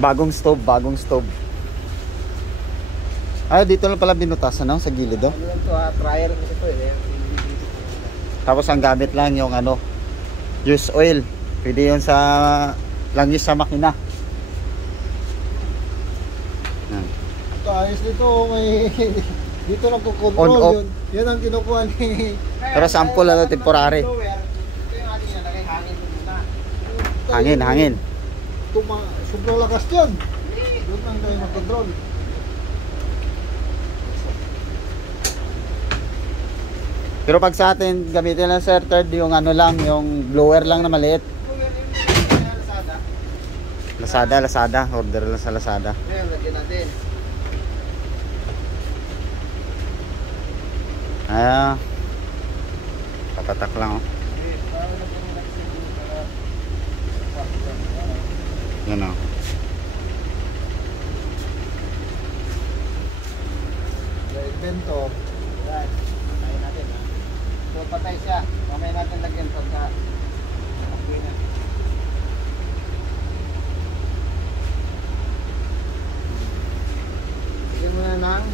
Bagong stove, bagong stove. Ay, dito lang pala binutasan, no? Sa gilid, oh. Ano lang to ha, trial ko ito eh. Tapos ang gamit lang yung ano, use oil. Pwede yun sa langis sa makina. Ito ayos nito, may dito lang On, kukontrol off. yun. Yun ang kinukuha ni. Pero sample na to, temporary. Ito yung ating nalagay hangin muna. Hangin, hangin. Sobrang lakas yun. Doon lang tayo mag-control. Pero pag sa atin, gamitin lang sir, third, yung ano lang, yung blower lang na maliit. Lazada. Order lang sa Lazada. Ngayon, lagyan natin. Ah, papatak lang, oh. Yan, oh. Inventor. Yan. Patayin natin ha. So patay siya. Mamaya natin lagyan pagka okay na. Lagyan mo na ng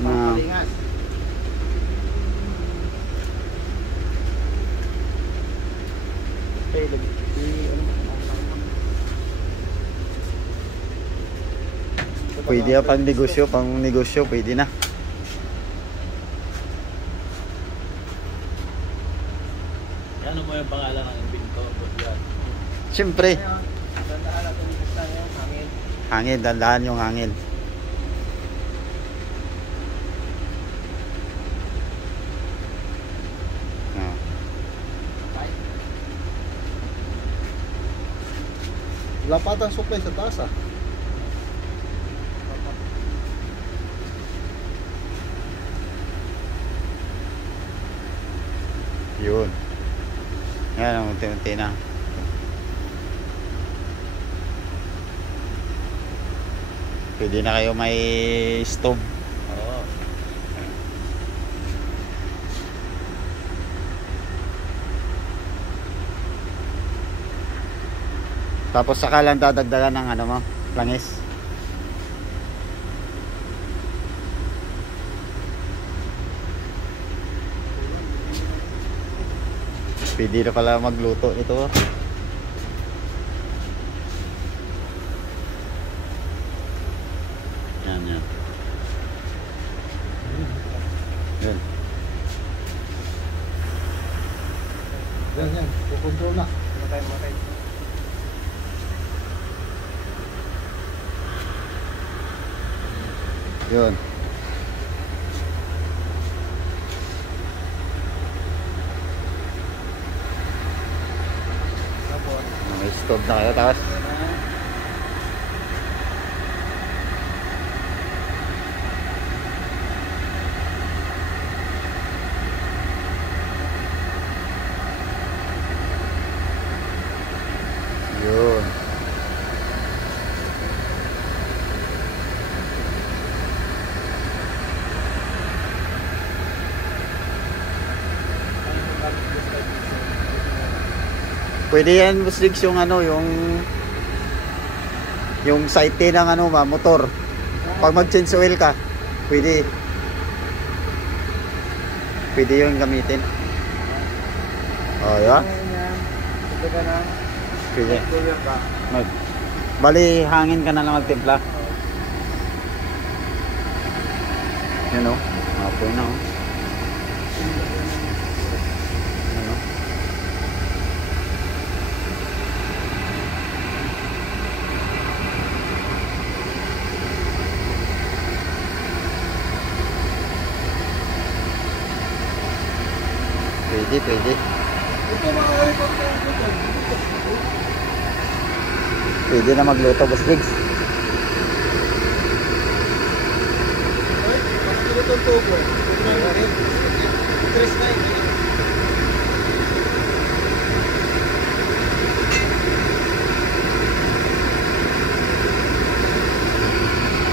pampalingas. Okay, Pwede ya pang negosyo, pwede na. Ano mo yung pangalan ng inventor? Siyempre, Tandaan natin yung gusto niya, hangin. hangin, dandahan yung hangin. Ah. Okay. Wala pa atang supply sa taas ah. Yun. Yan ang unti-unti na. Pwede na kayo may stove. Oo. Tapos saka lang dadagdagan ng ano mo, langis. Pwede na pala magluto nito. Yan. Yan. Yan. Kukontrol na. Matay. Yun. May stove na kayo tapos yun. Pwede yan Busligs yung ano, yung side ng ano ba, motor. Pag mag-change oil ka, pwede. Pwede yung gamitin. Oh, yan. Ito ka na. Pwede. Cooler ka. Bali, hangin ka na lang magtimpla. Yan o. Apoy na o. Ano? Pwede. Ito mga report ko ito. Pwede na magluto, Busligs. Ay, bakit ito itong tubo? Tres na yun.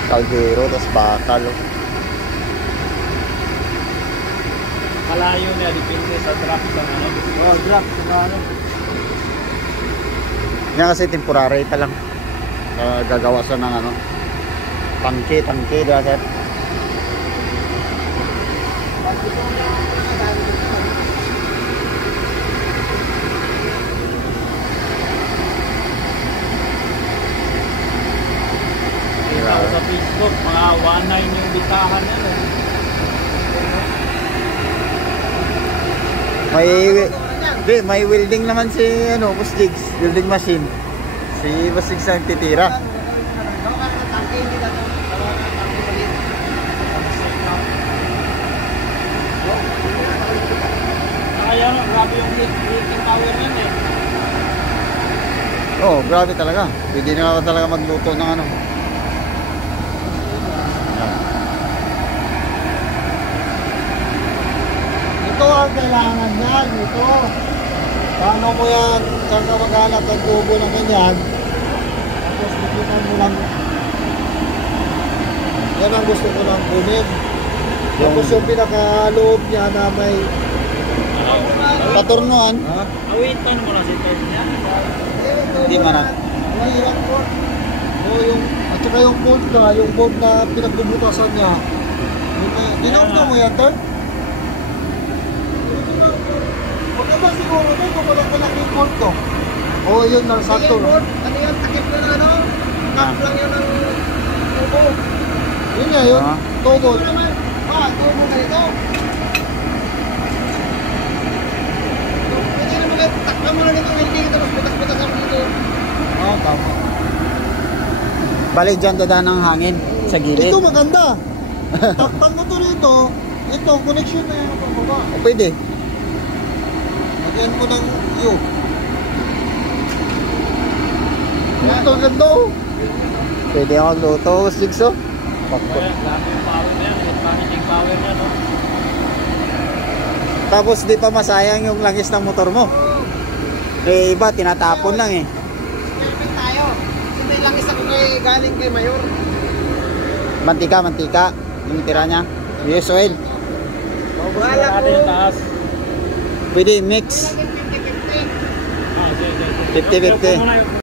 Kaldero, tas bakal. Oh. Malayo niya, depende sa traffic ng ano. Oh, drop. Ano? Yan kasi temporary ita lang. Gagawa siya ng ano, tangke, di ba sir? Kita ko sa Facebook, mga 1.9 yung bitahan yan eh. May welding naman si ano, Boss Jigs, welding machine. Si Boss Jigs ang titira. Kaya no, grabe yung heating power yan eh. Oh, grabe talaga. Pwede na ako talaga magluto ng ano. Ito ang kailangan yan, ito. Paano mo yan, saan ka maghanap ng tubo ng ganyan? Tapos bikitan mo lang. Yan ang gusto ko lang kunin. Tapos yung pinakaloob niya na may Paturnuan. Awitan mo na si Tom niya. Hindi man na. may ilang port. O yung, at saka yung bolt na pinagbubutasan niya. Dinauna mo yan, Tom? Huwag naman siguro doon kung walang malaki yung bolt ko. O yun lang, sakto lang. Ano yun? Takip na na ano? Kap lang yun ng tubo. Yun nga yun, Ah. tubo. Tubo na ito. Pwede naman kayo, takpan mo na nito welding tapos pitas-pitas ako dito. Oo, tama. Balik dyan dadaan ng hangin sa gilid. Ito maganda. Takpan mo to rito. Ito, connection na yan ang baba. O pwede. Lagyan mo ng U. Ito, ganda oh. Pwede ako magluto, Boss Jigs oh. Kaya grabe yung power niya, heating power niya no. Tapos di pa masayang yung langis ng motor mo. Eh iba, tinatapon lang eh. Experiment tayo. Kasi lang isa ko galing kay Mayor. Mantika. Yung tira niya. Use oil. Wala Natin yung taas. Pwede mix. 50-50. Ah, sige. 50-50. Muna yung